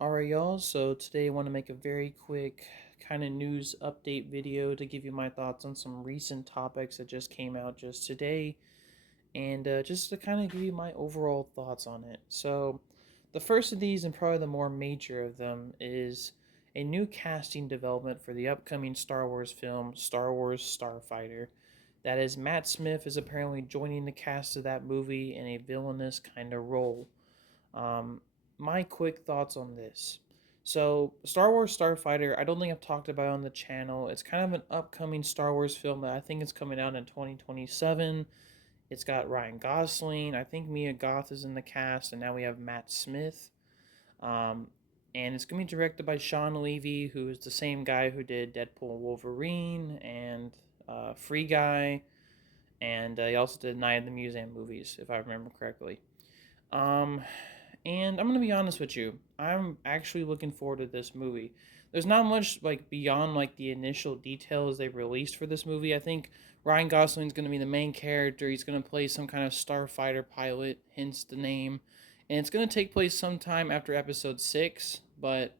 Alright, y'all. So today I want to make a very quick kind of news update video to give you my thoughts on some recent topics that just came out just today, and just to kind of give you my overall thoughts on it. So, the first of these, and probably the more major of them, is a new casting development for the upcoming Star Wars film, Star Wars Starfighter. That is, Matt Smith is apparently joining the cast of that movie in a villainous kind of role. Um, my quick thoughts on this. So, Star Wars Starfighter, I don't think I've talked about it on the channel. It's kind of an upcoming Star Wars film that I think is coming out in 2027. It's got Ryan Gosling. I think Mia Goth is in the cast, and now we have Matt Smith. Um, and it's going to be directed by Sean Levy, who is the same guy who did Deadpool and Wolverine and Free Guy. And he also did Night of the Museum movies, if I remember correctly. Um, and I'm gonna be honest with you. I'm actually looking forward to this movie. There's not much like beyond like the initial details they released for this movie. I think Ryan Gosling's gonna be the main character. He's gonna play some kind of starfighter pilot, hence the name. And it's gonna take place sometime after episode 6. But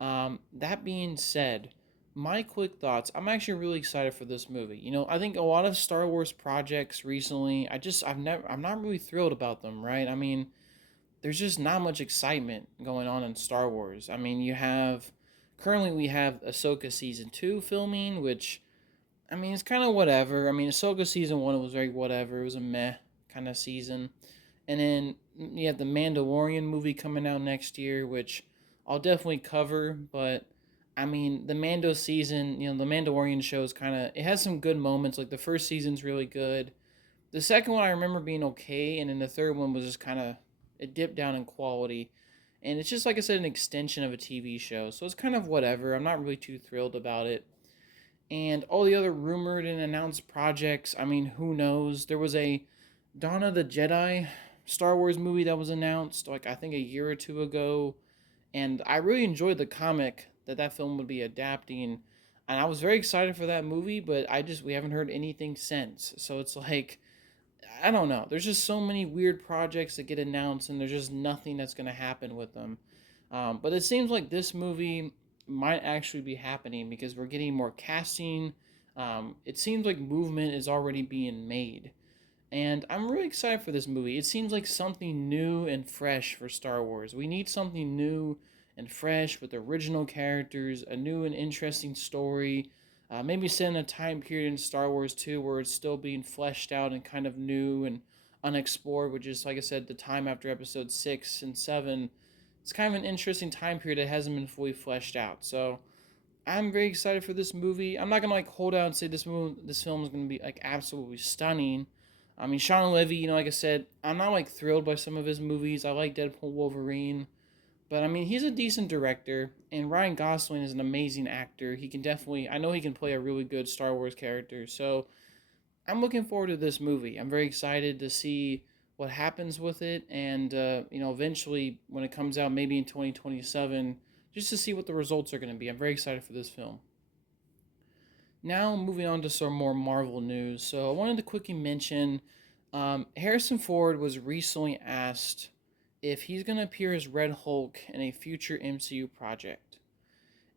that being said, my quick thoughts. I'm actually really excited for this movie. I think a lot of Star Wars projects recently, I'm not really thrilled about them, right? I mean, there's just not much excitement going on in Star Wars. I mean, currently we have Ahsoka season 2 filming, which I mean, it's kind of whatever. I mean, Ahsoka season 1 was very whatever. It was a meh kind of season. And then you have the Mandalorian movie coming out next year, which I'll definitely cover, but I mean, the Mando season, the Mandalorian show is kind of it has some good moments. Like the first season's really good. The second one I remember being okay, and then the third one was just kind of it dipped down in quality, and it's just like I said, an extension of a TV show, so it's kind of whatever. I'm not really too thrilled about it, and all the other rumored and announced projects. I mean, who knows? There was a Dawn of the Jedi Star Wars movie that was announced, like I think a year or two ago, and I really enjoyed the comic that film would be adapting, and I was very excited for that movie. But we haven't heard anything since, so it's like I don't know. There's just so many weird projects that get announced, and there's just nothing that's going to happen with them. But it seems like this movie might actually be happening because we're getting more casting. It seems like movement is already being made. And I'm really excited for this movie. It seems like something new and fresh for Star Wars. We need something new and fresh with original characters, a new and interesting story. Maybe set in a time period in Star Wars 2 where it's still being fleshed out and kind of new and unexplored, which is, like I said, the time after episode 6 and 7. It's kind of an interesting time period that hasn't been fully fleshed out. So I'm very excited for this movie. I'm not gonna like hold out and say this film is gonna be like absolutely stunning. I mean, Sean Levy, like I said, I'm not like thrilled by some of his movies. I like Deadpool, Wolverine, but I mean, he's a decent director, and Ryan Gosling is an amazing actor. He can definitely, I know he can play a really good Star Wars character. So I'm looking forward to this movie. I'm very excited to see what happens with it, and eventually when it comes out, maybe in 2027, just to see what the results are going to be. I'm very excited for this film. Now, moving on to some more Marvel news. So, I wanted to quickly mention Harrison Ford was recently asked if he's going to appear as Red Hulk in a future MCU project.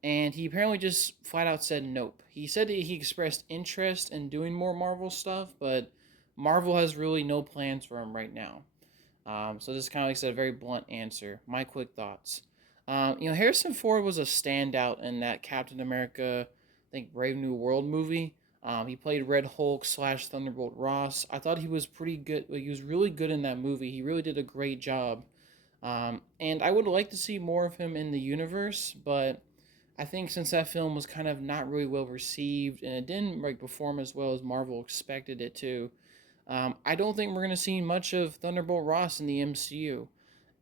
And he apparently just flat out said nope. He said that he expressed interest in doing more Marvel stuff, but Marvel has really no plans for him right now. So, this is kind of like I said, a very blunt answer. My quick thoughts. Harrison Ford was a standout in that Captain America, I think Brave New World movie. He played Red Hulk slash Thunderbolt Ross. I thought he was pretty good. Like, he was really good in that movie. He really did a great job. And I would like to see more of him in the universe, but I think since that film was kind of not really well received and it didn't like perform as well as Marvel expected it to, I don't think we're going to see much of Thunderbolt Ross in the MCU.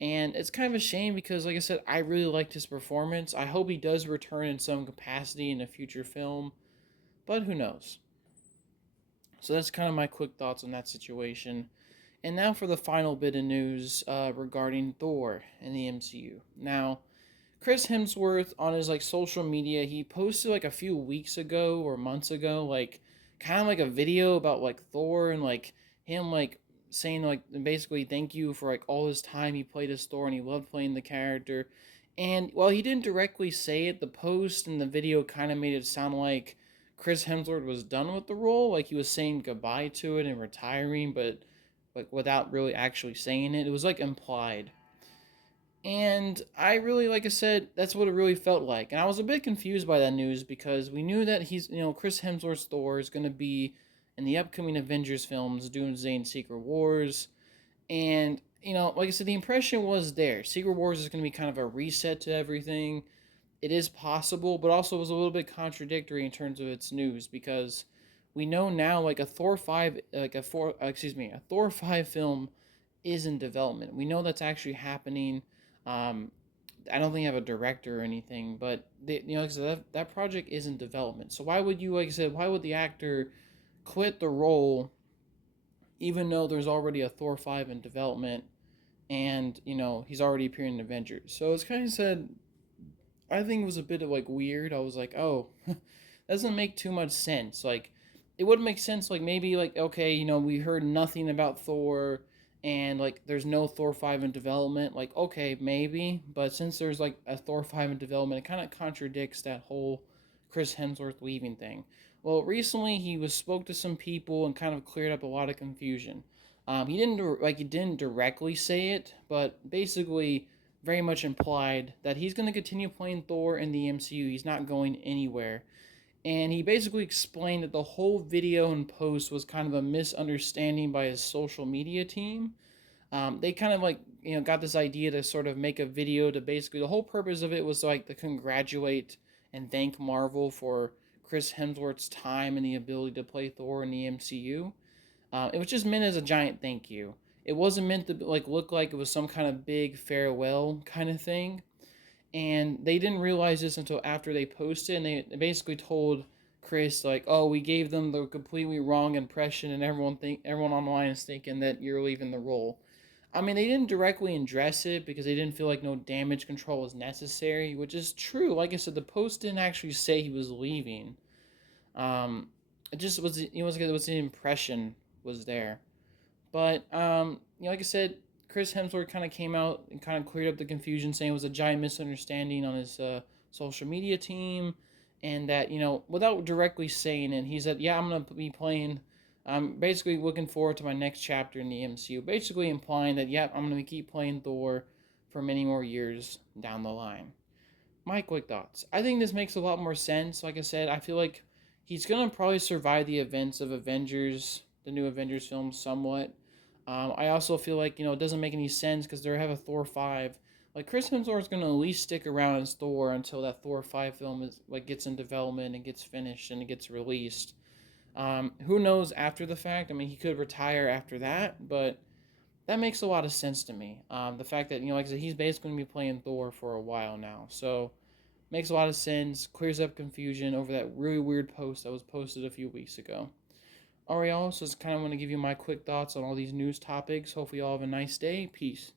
And it's kind of a shame because, like I said, I really liked his performance. I hope he does return in some capacity in a future film, but who knows? So that's kind of my quick thoughts on that situation. And now for the final bit of news regarding Thor in the MCU. Now, Chris Hemsworth on his like social media, he posted like a few weeks ago or months ago, like kind of like a video about like Thor and like him like saying like basically thank you for like all his time he played as Thor and he loved playing the character. And while he didn't directly say it, the post and the video kind of made it sound like Chris Hemsworth was done with the role, like he was saying goodbye to it and retiring, but like without really actually saying it. It was like implied. And I really, like I said, that's what it really felt like. And I was a bit confused by that news because we knew that Chris Hemsworth's Thor is going to be in the upcoming Avengers films, Doomsday and Secret Wars. And, like I said, the impression was there. Secret Wars is going to be kind of a reset to everything. It is possible, but also was a little bit contradictory in terms of its news because we know now, like a Thor 5, like a Thor 5 film is in development. We know that's actually happening. Um, I don't think I have a director or anything, but like I said, that project is in development. So why would you, like I said, why would the actor quit the role even though there's already a Thor 5 in development and, he's already appearing in Avengers? So it's kind of said, I think it was a bit of like weird. I was like, oh, doesn't make too much sense. Like, it would make sense, like maybe like okay, we heard nothing about Thor, and like there's no Thor 5 in development. Like okay, maybe, but since there's like a Thor 5 in development, it kind of contradicts that whole Chris Hemsworth leaving thing. Well, recently he was spoke to some people and kind of cleared up a lot of confusion. He didn't directly say it, but basically very much implied that he's going to continue playing Thor in the MCU. He's not going anywhere. And he basically explained that the whole video and post was kind of a misunderstanding by his social media team. They kind of like, got this idea to sort of make a video to basically, the whole purpose of it was like to congratulate and thank Marvel for Chris Hemsworth's time and the ability to play Thor in the MCU. It was just meant as a giant thank you. It wasn't meant to like look like it was some kind of big farewell kind of thing. And they didn't realize this until after they posted, and they basically told Chris like, "Oh, we gave them the completely wrong impression, and everyone online is thinking that you're leaving the role." I mean, they didn't directly address it because they didn't feel like no damage control was necessary, which is true. Like I said, the post didn't actually say he was leaving. Um, it just was, it was the impression was there. But like I said, Chris Hemsworth kind of came out and kind of cleared up the confusion, saying it was a giant misunderstanding on his social media team, and that without directly saying it, he said, "Yeah, I'm gonna be playing. I'm basically looking forward to my next chapter in the MCU." Basically implying that, "Yeah, I'm gonna keep playing Thor for many more years down the line." My quick thoughts. I think this makes a lot more sense. Like I said, I feel like he's gonna probably survive the events of Avengers, the new Avengers film, somewhat. I also feel like it doesn't make any sense because they have a Thor 5. Like Chris Hemsworth is gonna at least stick around as Thor until that Thor 5 film is like gets in development and gets finished and it gets released. Who knows after the fact? I mean, he could retire after that, but that makes a lot of sense to me. The fact that like I said, he's basically gonna be playing Thor for a while now, so makes a lot of sense. Clears up confusion over that really weird post that was posted a few weeks ago. Alright, y'all, so just kind of want to give you my quick thoughts on all these news topics. Hopefully, y'all have a nice day. Peace.